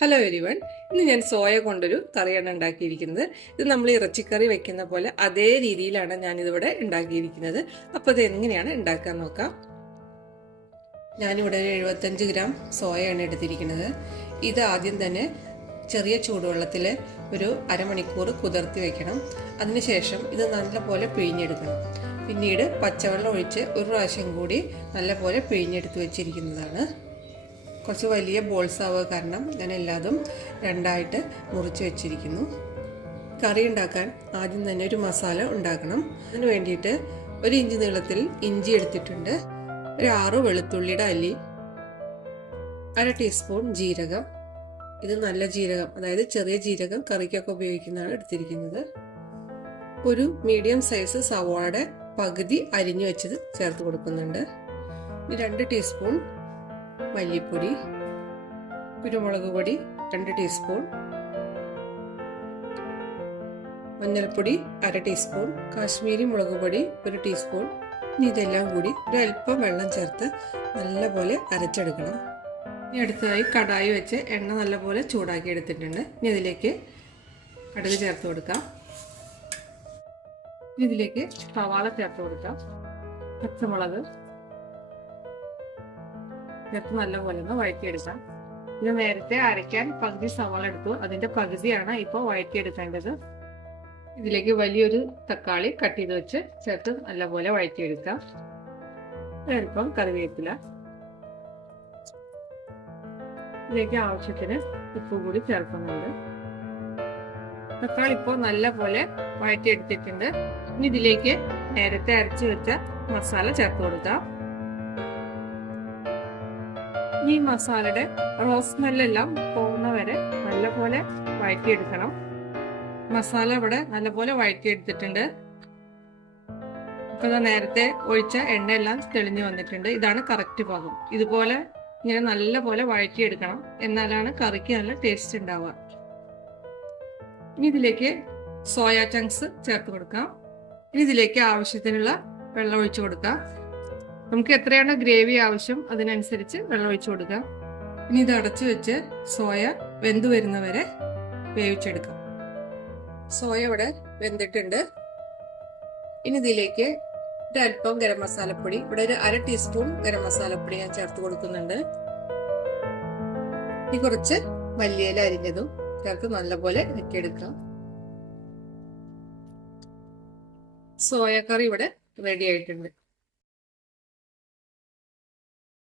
Hello everyone ഇന്ന് ഞാൻ soya കൊണ്ടൊരു കറിയാണ് ഉണ്ടാക്കിയിരിക്കുന്നത്. ഇത് നമ്മൾ ഇറച്ചിക്കറി വെക്കുന്ന പോലെ അതേ രീതിയിലാണ് ഞാൻ ഇതിവിടെ ഉണ്ടാക്കിയിരിക്കുന്നത്. അപ്പോൾ ഇത് എങ്ങനെയാണ് ഉണ്ടാക്കാൻ നോക്കാം. ഞാനിവിടെ ഒരു എഴുപത്തഞ്ച് ഗ്രാം സോയയാണ് എടുത്തിരിക്കുന്നത്. ഇത് ആദ്യം തന്നെ ചെറിയ ചൂടുവെള്ളത്തിൽ ഒരു അരമണിക്കൂർ കുതിർത്തി വെക്കണം. അതിനുശേഷം ഇത് നല്ലപോലെ പിഴിഞ്ഞെടുക്കണം. പിന്നീട് പച്ചവെള്ളം ഒഴിച്ച് ഒരു പ്രാവശ്യം കൂടി നല്ലപോലെ പിഴിഞ്ഞെടുത്ത് വെച്ചിരിക്കുന്നതാണ്. കുറച്ച് വലിയ ബോൾസ് ആവുക കാരണം ഞാൻ എല്ലാതും രണ്ടായിട്ട് മുറിച്ച് വെച്ചിരിക്കുന്നു. കറി ഉണ്ടാക്കാൻ ആദ്യം തന്നെ ഒരു മസാല ഉണ്ടാക്കണം. അതിന് വേണ്ടിയിട്ട് ഒരു ഇഞ്ചി നീളത്തിൽ ഇഞ്ചി എടുത്തിട്ടുണ്ട്. ഒരു ആറ് വെളുത്തുള്ളിയുടെ അല്ലി അര ടീസ്പൂൺ ജീരകം. ഇത് നല്ല ജീരകം അതായത് ചെറിയ ജീരകം കറിക്കൊക്കെ ഉപയോഗിക്കുന്നതാണ് എടുത്തിരിക്കുന്നത്. ഒരു മീഡിയം സൈസ് സവാളയുടെ പകുതി അരിഞ്ഞു വെച്ചത് ചേർത്ത് കൊടുക്കുന്നുണ്ട്. രണ്ട് ടീസ്പൂൺ മല്ലിപ്പൊടി കുരുമുളക് പൊടി രണ്ട് ടീസ്പൂൺ മഞ്ഞൾപ്പൊടി അര ടീസ്പൂൺ കാശ്മീരി മുളക് പൊടി ഒരു ടീസ്പൂൺ ഇനി ഇതെല്ലാം കൂടി ഒരു അല്പം വെള്ളം ചേർത്ത് നല്ലപോലെ അരച്ചെടുക്കണം. ഇനി അടുത്തതായി കടായി വെച്ച് എണ്ണ നല്ലപോലെ ചൂടാക്കി എടുത്തിട്ടുണ്ട്. ഇനി ഇതിലേക്ക് കടുക് ചേർത്ത് കൊടുക്കാം. ഇതിലേക്ക് സവാള ചേർത്ത് കൊടുക്കാം. പച്ചമുളക് ചേർത്ത് നല്ലപോലെ ഒന്ന് വഴറ്റിയെടുക്കാം. ഇത് നേരത്തെ അരയ്ക്കാൻ പകുതി സവാള എടുത്തു. അതിന്റെ പകുതിയാണ് ഇപ്പോൾ വഴറ്റിയെടുക്കേണ്ടത്. ഇതിലേക്ക് വലിയൊരു തക്കാളി കട്ട് ചെയ്ത് വെച്ച് ചേർത്ത് നല്ലപോലെ വഴറ്റിയെടുക്കാം. അല്പം കറിവേപ്പില. ഇതിലേക്ക് ആവശ്യത്തിന് ഉപ്പ് കൂടി ചേർക്കുന്നുണ്ട്. തക്കാളി ഇപ്പോൾ നല്ലപോലെ വഴറ്റിയെടുത്തിട്ടുണ്ട്. ഇനി ഇതിലേക്ക് നേരത്തെ അരച്ചു വെച്ച മസാല ചേർത്ത് കൊടുക്കാം. ഈ മസാലയുടെ റോസ് സ്മെല്ലെല്ലാം പോകുന്ന വരെ നല്ലപോലെ വഴറ്റിയെടുക്കണം. മസാല ഇവിടെ നല്ലപോലെ വഴറ്റിയെടുത്തിട്ടുണ്ട്. ഇപ്പൊ നേരത്തെ ഒഴിച്ച എണ്ണയെല്ലാം തെളിഞ്ഞു വന്നിട്ടുണ്ട്. ഇതാണ് കറക്റ്റ് പാകം ഇതുപോലെ ഇങ്ങനെ നല്ലപോലെ വഴറ്റിയെടുക്കണം. എന്നാലാണ് കറിക്ക് നല്ല ടേസ്റ്റ് ഉണ്ടാവുക. ഇനി ഇതിലേക്ക് സോയാ ചങ്ക്സ് ചേർത്ത് കൊടുക്കാം. ഇനി ഇതിലേക്ക് ആവശ്യത്തിനുള്ള വെള്ളം ഒഴിച്ചു കൊടുക്കാം. നമുക്ക് എത്രയാണ് ഗ്രേവി ആവശ്യം അതിനനുസരിച്ച് വെള്ളം ഒഴിച്ചു കൊടുക്കാം ഇനി ഇത് അടച്ചു വെച്ച് സോയ വെന്ത് വരുന്നവരെ വേവിച്ചെടുക്കാം. സോയ ഇവിടെ വെന്തിട്ടുണ്ട്. ഇനി ഇതിലേക്ക് ഒരു ഗരം മസാലപ്പൊടി ഇവിടെ ഒരു അര ടീസ്പൂൺ ഗരം മസാലപ്പൊടി ഞാൻ ചേർത്ത് കൊടുക്കുന്നുണ്ട്. ഇനി കുറച്ച് മല്ലിയില അരിഞ്ഞതും ചേർത്ത് നല്ലപോലെ ഇളക്കിയെടുക്കാം. സോയ കറി ഇവിടെ റെഡി ആയിട്ടുണ്ട്.